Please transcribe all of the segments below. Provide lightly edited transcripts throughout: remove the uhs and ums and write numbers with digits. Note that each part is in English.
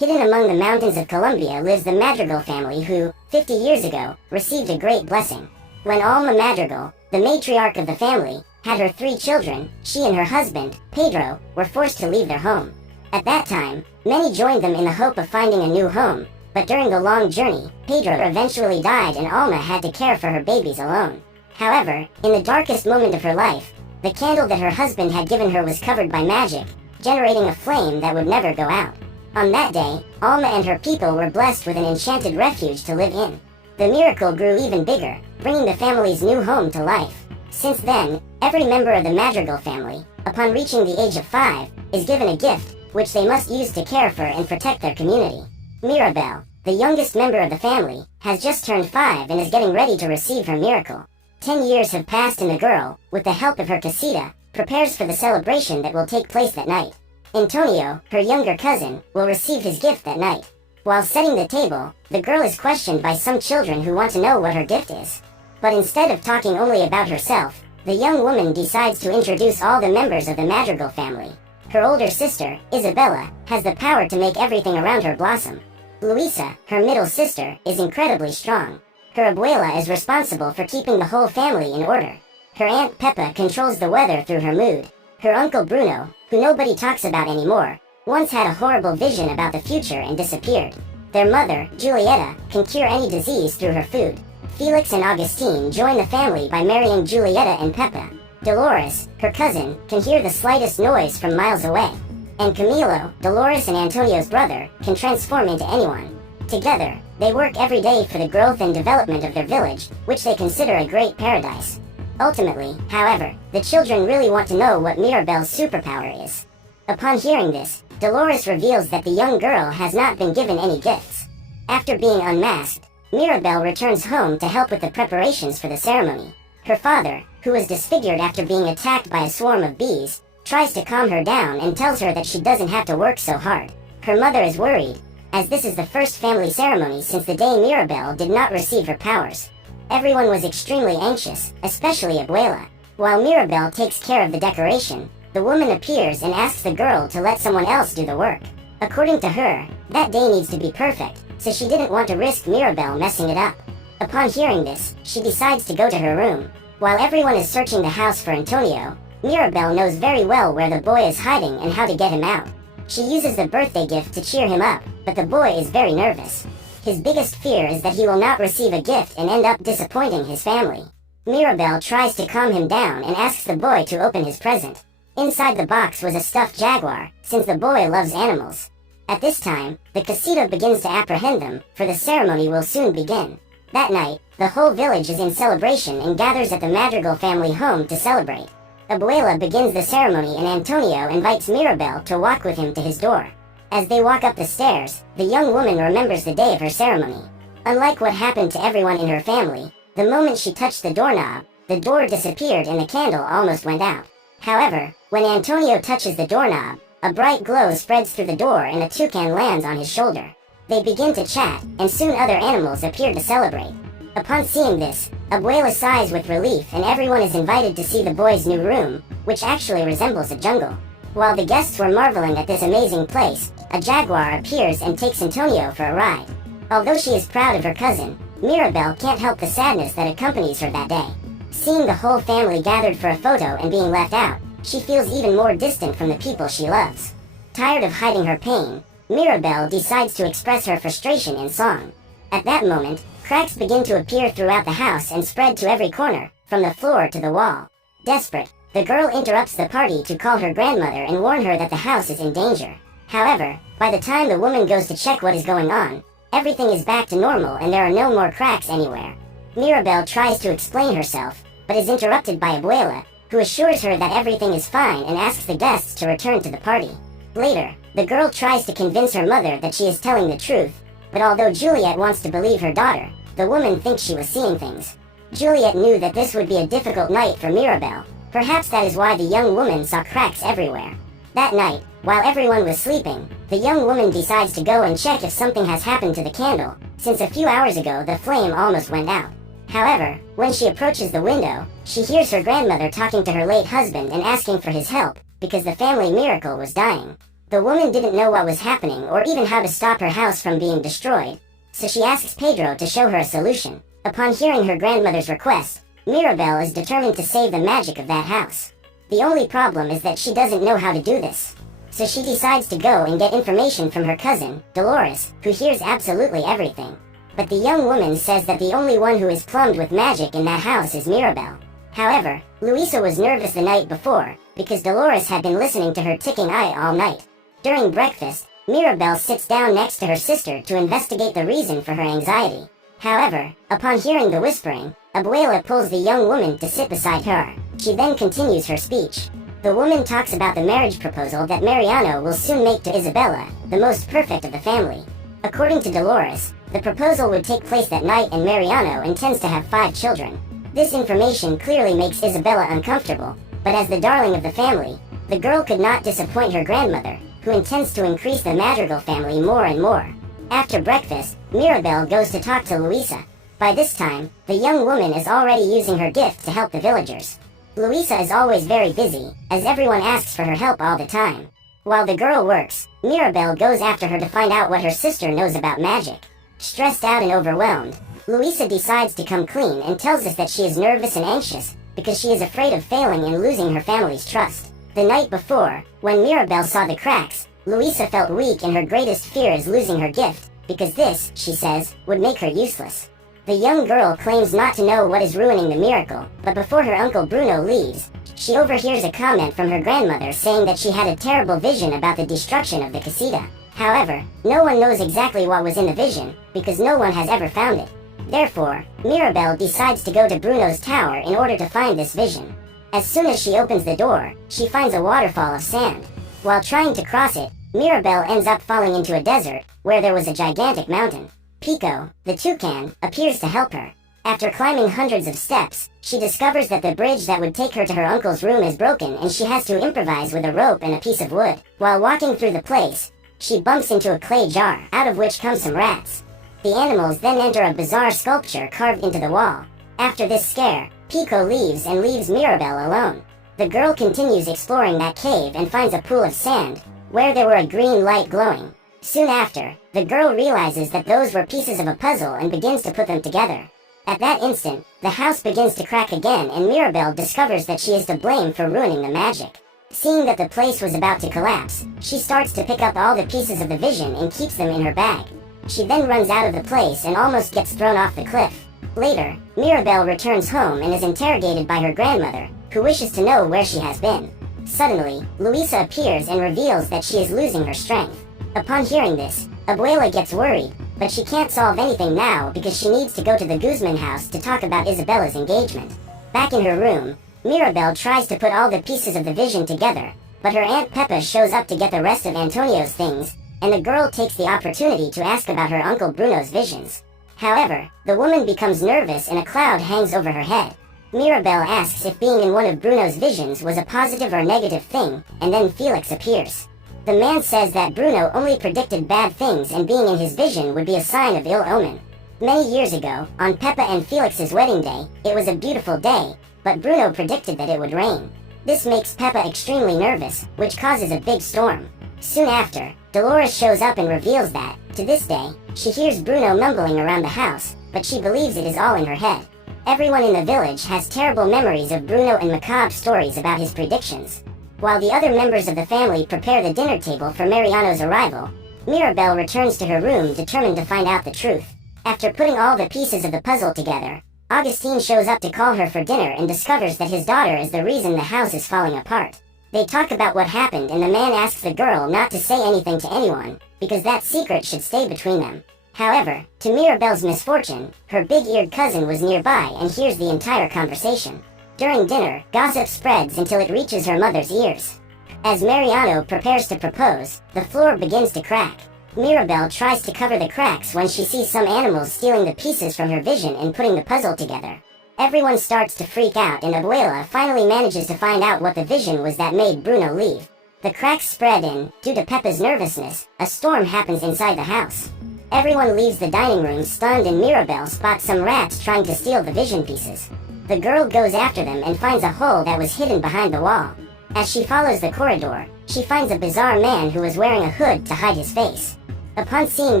Hidden among the mountains of Colombia lives the Madrigal family who, 50 years ago, received a great blessing. When Alma Madrigal, the matriarch of the family, had her 3 children, she and her husband, Pedro, were forced to leave their home. At that time, many joined them in the hope of finding a new home, but during the long journey, Pedro eventually died and Alma had to care for her babies alone. However, in the darkest moment of her life, the candle that her husband had given her was covered by magic, generating a flame that would never go out. On that day, Alma and her people were blessed with an enchanted refuge to live in. The miracle grew even bigger, bringing the family's new home to life. Since then, every member of the Madrigal family, upon reaching the age of 5, is given a gift, which they must use to care for and protect their community. Mirabel, the youngest member of the family, has just turned 5 and is getting ready to receive her miracle. 10 years have passed and the girl, with the help of her casita, prepares for the celebration that will take place that night. Antonio, her younger cousin, will receive his gift that night. While setting the table, the girl is questioned by some children who want to know what her gift is. But instead of talking only about herself, the young woman decides to introduce all the members of the Madrigal family. Her older sister, Isabella, has the power to make everything around her blossom. Luisa, her middle sister, is incredibly strong. Her abuela is responsible for keeping the whole family in order. Her Aunt Peppa controls the weather through her mood. Her Uncle Bruno, who nobody talks about anymore, once had a horrible vision about the future and disappeared. Their mother, Julieta, can cure any disease through her food. Felix and Augustine join the family by marrying Julieta and Peppa. Dolores, her cousin, can hear the slightest noise from miles away. And Camilo, Dolores and Antonio's brother, can transform into anyone. Together, they work every day for the growth and development of their village, which they consider a great paradise. Ultimately, however, the children really want to know what Mirabel's superpower is. Upon hearing this, Dolores reveals that the young girl has not been given any gifts. After being unmasked, Mirabel returns home to help with the preparations for the ceremony. Her father, who was disfigured after being attacked by a swarm of bees, tries to calm her down and tells her that she doesn't have to work so hard. Her mother is worried, as this is the first family ceremony since the day Mirabel did not receive her powers. Everyone was extremely anxious, especially Abuela. While Mirabel takes care of the decoration, the woman appears and asks the girl to let someone else do the work. According to her, that day needs to be perfect, so she didn't want to risk Mirabel messing it up. Upon hearing this, she decides to go to her room. While everyone is searching the house for Antonio, Mirabel knows very well where the boy is hiding and how to get him out. She uses the birthday gift to cheer him up, but the boy is very nervous. His biggest fear is that he will not receive a gift and end up disappointing his family. Mirabel tries to calm him down and asks the boy to open his present. Inside the box was a stuffed jaguar, since the boy loves animals. At this time, the casita begins to apprehend them, for the ceremony will soon begin. That night, the whole village is in celebration and gathers at the Madrigal family home to celebrate. Abuela begins the ceremony and Antonio invites Mirabel to walk with him to his door. As they walk up the stairs, the young woman remembers the day of her ceremony. Unlike what happened to everyone in her family, the moment she touched the doorknob, the door disappeared and the candle almost went out. However, when Antonio touches the doorknob, a bright glow spreads through the door and a toucan lands on his shoulder. They begin to chat, and soon other animals appear to celebrate. Upon seeing this, Abuela sighs with relief and everyone is invited to see the boy's new room, which actually resembles a jungle. While the guests were marveling at this amazing place, a jaguar appears and takes Antonio for a ride. Although she is proud of her cousin, Mirabel can't help the sadness that accompanies her that day. Seeing the whole family gathered for a photo and being left out, she feels even more distant from the people she loves. Tired of hiding her pain, Mirabel decides to express her frustration in song. At that moment, cracks begin to appear throughout the house and spread to every corner, from the floor to the wall. Desperate, the girl interrupts the party to call her grandmother and warn her that the house is in danger. However, by the time the woman goes to check what is going on, everything is back to normal and there are no more cracks anywhere. Mirabel tries to explain herself, but is interrupted by Abuela, who assures her that everything is fine and asks the guests to return to the party. Later, the girl tries to convince her mother that she is telling the truth, but although Juliet wants to believe her daughter, the woman thinks she was seeing things. Juliet knew that this would be a difficult night for Mirabel. Perhaps that is why the young woman saw cracks everywhere. That night, while everyone was sleeping, the young woman decides to go and check if something has happened to the candle, since a few hours ago the flame almost went out. However, when she approaches the window, she hears her grandmother talking to her late husband and asking for his help, because the family miracle was dying. The woman didn't know what was happening or even how to stop her house from being destroyed, so she asks Pedro to show her a solution. Upon hearing her grandmother's request, Mirabel is determined to save the magic of that house. The only problem is that she doesn't know how to do this. So she decides to go and get information from her cousin, Dolores, who hears absolutely everything. But the young woman says that the only one who is plumbed with magic in that house is Mirabel. However, Luisa was nervous the night before, because Dolores had been listening to her ticking eye all night. During breakfast, Mirabel sits down next to her sister to investigate the reason for her anxiety. However, upon hearing the whispering, Abuela pulls the young woman to sit beside her. She then continues her speech. The woman talks about the marriage proposal that Mariano will soon make to Isabella, the most perfect of the family. According to Dolores, the proposal would take place that night and Mariano intends to have 5 children. This information clearly makes Isabella uncomfortable, but as the darling of the family, the girl could not disappoint her grandmother, who intends to increase the Madrigal family more and more. After breakfast, Mirabel goes to talk to Luisa. By this time, the young woman is already using her gift to help the villagers. Luisa is always very busy, as everyone asks for her help all the time. While the girl works, Mirabel goes after her to find out what her sister knows about magic. Stressed out and overwhelmed, Luisa decides to come clean and tells us that she is nervous and anxious because she is afraid of failing and losing her family's trust. The night before, when Mirabel saw the cracks, Luisa felt weak and her greatest fear is losing her gift, because this, she says, would make her useless. The young girl claims not to know what is ruining the miracle, but before her uncle Bruno leaves, she overhears a comment from her grandmother saying that she had a terrible vision about the destruction of the casita. However, no one knows exactly what was in the vision, because no one has ever found it. Therefore, Mirabel decides to go to Bruno's tower in order to find this vision. As soon as she opens the door, she finds a waterfall of sand. While trying to cross it, Mirabel ends up falling into a desert, where there was a gigantic mountain. Pico, the toucan, appears to help her. After climbing hundreds of steps, she discovers that the bridge that would take her to her uncle's room is broken and she has to improvise with a rope and a piece of wood. While walking through the place, she bumps into a clay jar, out of which come some rats. The animals then enter a bizarre sculpture carved into the wall. After this scare, Pico leaves and leaves Mirabel alone. The girl continues exploring that cave and finds a pool of sand, where there were a green light glowing. Soon after, the girl realizes that those were pieces of a puzzle and begins to put them together. At that instant, the house begins to crack again and Mirabel discovers that she is to blame for ruining the magic. Seeing that the place was about to collapse, she starts to pick up all the pieces of the vision and keeps them in her bag. She then runs out of the place and almost gets thrown off the cliff. Later, Mirabel returns home and is interrogated by her grandmother, who wishes to know where she has been. Suddenly, Luisa appears and reveals that she is losing her strength. Upon hearing this, Abuela gets worried, but she can't solve anything now because she needs to go to the Guzman house to talk about Isabella's engagement. Back in her room, Mirabel tries to put all the pieces of the vision together, but her Aunt Peppa shows up to get the rest of Antonio's things, and the girl takes the opportunity to ask about her Uncle Bruno's visions. However, the woman becomes nervous and a cloud hangs over her head. Mirabel asks if being in one of Bruno's visions was a positive or negative thing, and then Felix appears. The man says that Bruno only predicted bad things and being in his vision would be a sign of ill omen. Many years ago, on Peppa and Felix's wedding day, it was a beautiful day, but Bruno predicted that it would rain. This makes Peppa extremely nervous, which causes a big storm. Soon after, Dolores shows up and reveals that, to this day, she hears Bruno mumbling around the house, but she believes it is all in her head. Everyone in the village has terrible memories of Bruno and macabre stories about his predictions. While the other members of the family prepare the dinner table for Mariano's arrival, Mirabel returns to her room determined to find out the truth. After putting all the pieces of the puzzle together, Augustine shows up to call her for dinner and discovers that his daughter is the reason the house is falling apart. They talk about what happened and the man asks the girl not to say anything to anyone, because that secret should stay between them. However, to Mirabel's misfortune, her big-eared cousin was nearby and hears the entire conversation. During dinner, gossip spreads until it reaches her mother's ears. As Mariano prepares to propose, the floor begins to crack. Mirabel tries to cover the cracks when she sees some animals stealing the pieces from her vision and putting the puzzle together. Everyone starts to freak out and Abuela finally manages to find out what the vision was that made Bruno leave. The cracks spread and, due to Peppa's nervousness, a storm happens inside the house. Everyone leaves the dining room stunned and Mirabel spots some rats trying to steal the vision pieces. The girl goes after them and finds a hole that was hidden behind the wall. As she follows the corridor, she finds a bizarre man who is wearing a hood to hide his face. Upon seeing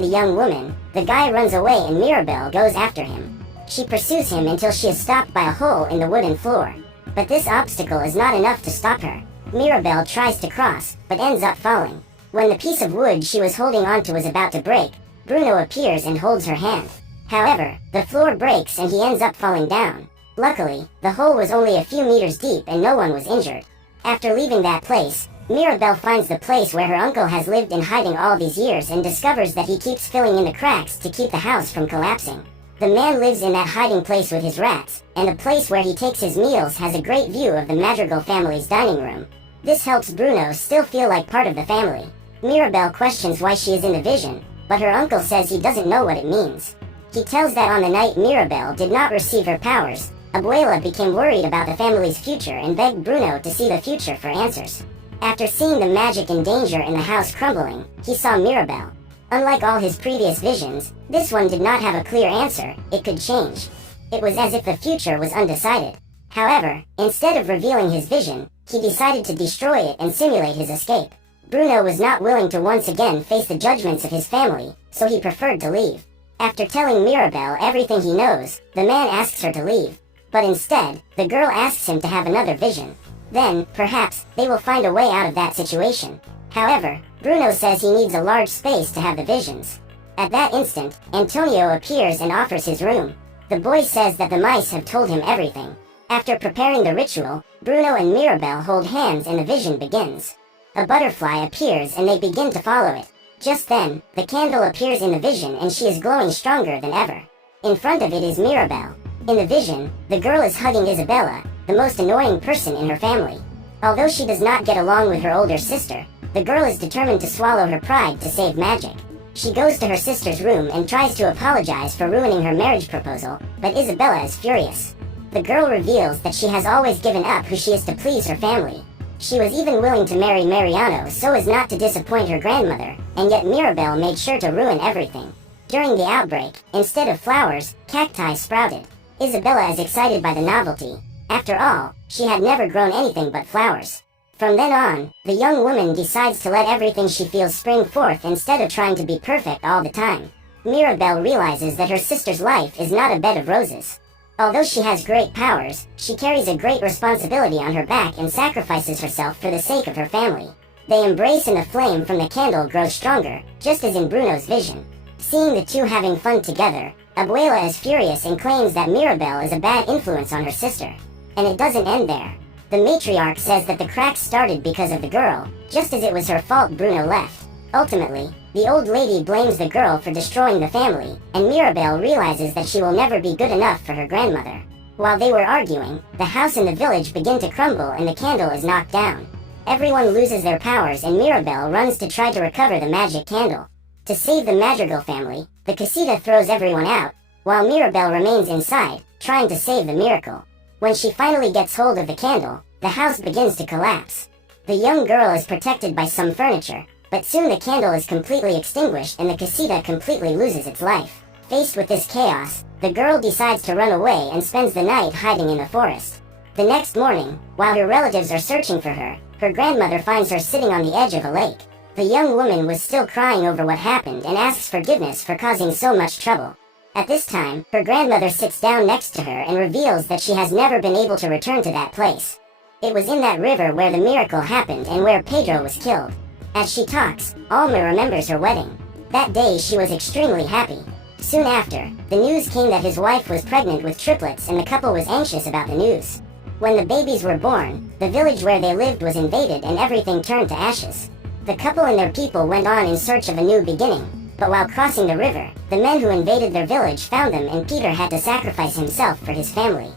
the young woman, the guy runs away and Mirabelle goes after him. She pursues him until she is stopped by a hole in the wooden floor. But this obstacle is not enough to stop her. Mirabelle tries to cross, but ends up falling. When the piece of wood she was holding onto was about to break, Bruno appears and holds her hand. However, the floor breaks and he ends up falling down. Luckily, the hole was only a few meters deep and no one was injured. After leaving that place, Mirabelle finds the place where her uncle has lived in hiding all these years and discovers that he keeps filling in the cracks to keep the house from collapsing. The man lives in that hiding place with his rats, and the place where he takes his meals has a great view of the Madrigal family's dining room. This helps Bruno still feel like part of the family. Mirabelle questions why she is in the vision, but her uncle says he doesn't know what it means. He tells that on the night Mirabelle did not receive her powers, Abuela became worried about the family's future and begged Bruno to see the future for answers. After seeing the magic and danger in the house crumbling, he saw Mirabelle. Unlike all his previous visions, this one did not have a clear answer. It could change. It was as if the future was undecided. However, instead of revealing his vision, he decided to destroy it and simulate his escape. Bruno was not willing to once again face the judgments of his family, so he preferred to leave. After telling Mirabelle everything he knows, the man asks her to leave. But instead, the girl asks him to have another vision. Then, perhaps, they will find a way out of that situation. However, Bruno says he needs a large space to have the visions. At that instant, Antonio appears and offers his room. The boy says that the mice have told him everything. After preparing the ritual, Bruno and Mirabelle hold hands and the vision begins. A butterfly appears and they begin to follow it. Just then, the candle appears in the vision and she is glowing stronger than ever. In front of it is Mirabelle. In the vision, the girl is hugging Isabella, the most annoying person in her family. Although she does not get along with her older sister, the girl is determined to swallow her pride to save magic. She goes to her sister's room and tries to apologize for ruining her marriage proposal, but Isabella is furious. The girl reveals that she has always given up who she is to please her family. She was even willing to marry Mariano so as not to disappoint her grandmother, and yet Mirabelle made sure to ruin everything. During the outbreak, instead of flowers, cacti sprouted. Isabella is excited by the novelty. After all, she had never grown anything but flowers. From then on, the young woman decides to let everything she feels spring forth instead of trying to be perfect all the time. Mirabelle realizes that her sister's life is not a bed of roses. Although she has great powers, she carries a great responsibility on her back and sacrifices herself for the sake of her family. They embrace and the flame from the candle grows stronger, just as in Bruno's vision. Seeing the two having fun together, Abuela is furious and claims that Mirabelle is a bad influence on her sister. And it doesn't end there. The matriarch says that the cracks started because of the girl, just as it was her fault Bruno left. Ultimately, the old lady blames the girl for destroying the family, and Mirabelle realizes that she will never be good enough for her grandmother. While they were arguing, the house and the village begin to crumble and the candle is knocked down. Everyone loses their powers and Mirabelle runs to try to recover the magic candle. To save the Madrigal family, the casita throws everyone out, while Mirabelle remains inside, trying to save the miracle. When she finally gets hold of the candle, the house begins to collapse. The young girl is protected by some furniture, but soon the candle is completely extinguished and the casita completely loses its life. Faced with this chaos, the girl decides to run away and spends the night hiding in the forest. The next morning, while her relatives are searching for her, her grandmother finds her sitting on the edge of a lake. The young woman was still crying over what happened and asks forgiveness for causing so much trouble. At this time, her grandmother sits down next to her and reveals that she has never been able to return to that place. It was in that river where the miracle happened and where Pedro was killed. As she talks, Alma remembers her wedding. That day she was extremely happy. Soon after, the news came that his wife was pregnant with triplets and the couple was anxious about the news. When the babies were born, the village where they lived was invaded and everything turned to ashes. The couple and their people went on in search of a new beginning, but while crossing the river, the men who invaded their village found them and Peter had to sacrifice himself for his family.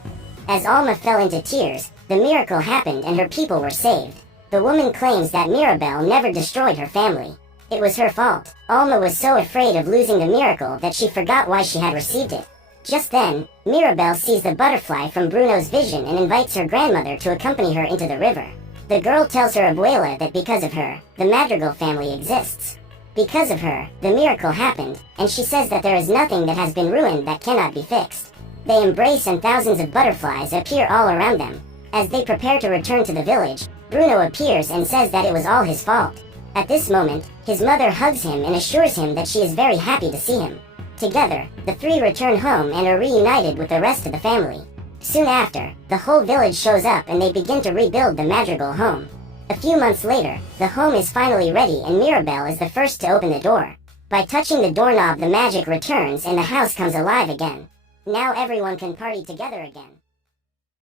As Alma fell into tears, the miracle happened and her people were saved. The woman claims that Mirabelle never destroyed her family. It was her fault. Alma was so afraid of losing the miracle that she forgot why she had received it. Just then, Mirabelle sees the butterfly from Bruno's vision and invites her grandmother to accompany her into the river. The girl tells her abuela that because of her, the Madrigal family exists. Because of her, the miracle happened, and she says that there is nothing that has been ruined that cannot be fixed. They embrace and thousands of butterflies appear all around them. As they prepare to return to the village, Bruno appears and says that it was all his fault. At this moment, his mother hugs him and assures him that she is very happy to see him. Together, the three return home and are reunited with the rest of the family. Soon after, the whole village shows up and they begin to rebuild the Madrigal home. A few months later, the home is finally ready and Mirabelle is the first to open the door. By touching the doorknob, the magic returns and the house comes alive again. Now everyone can party together again.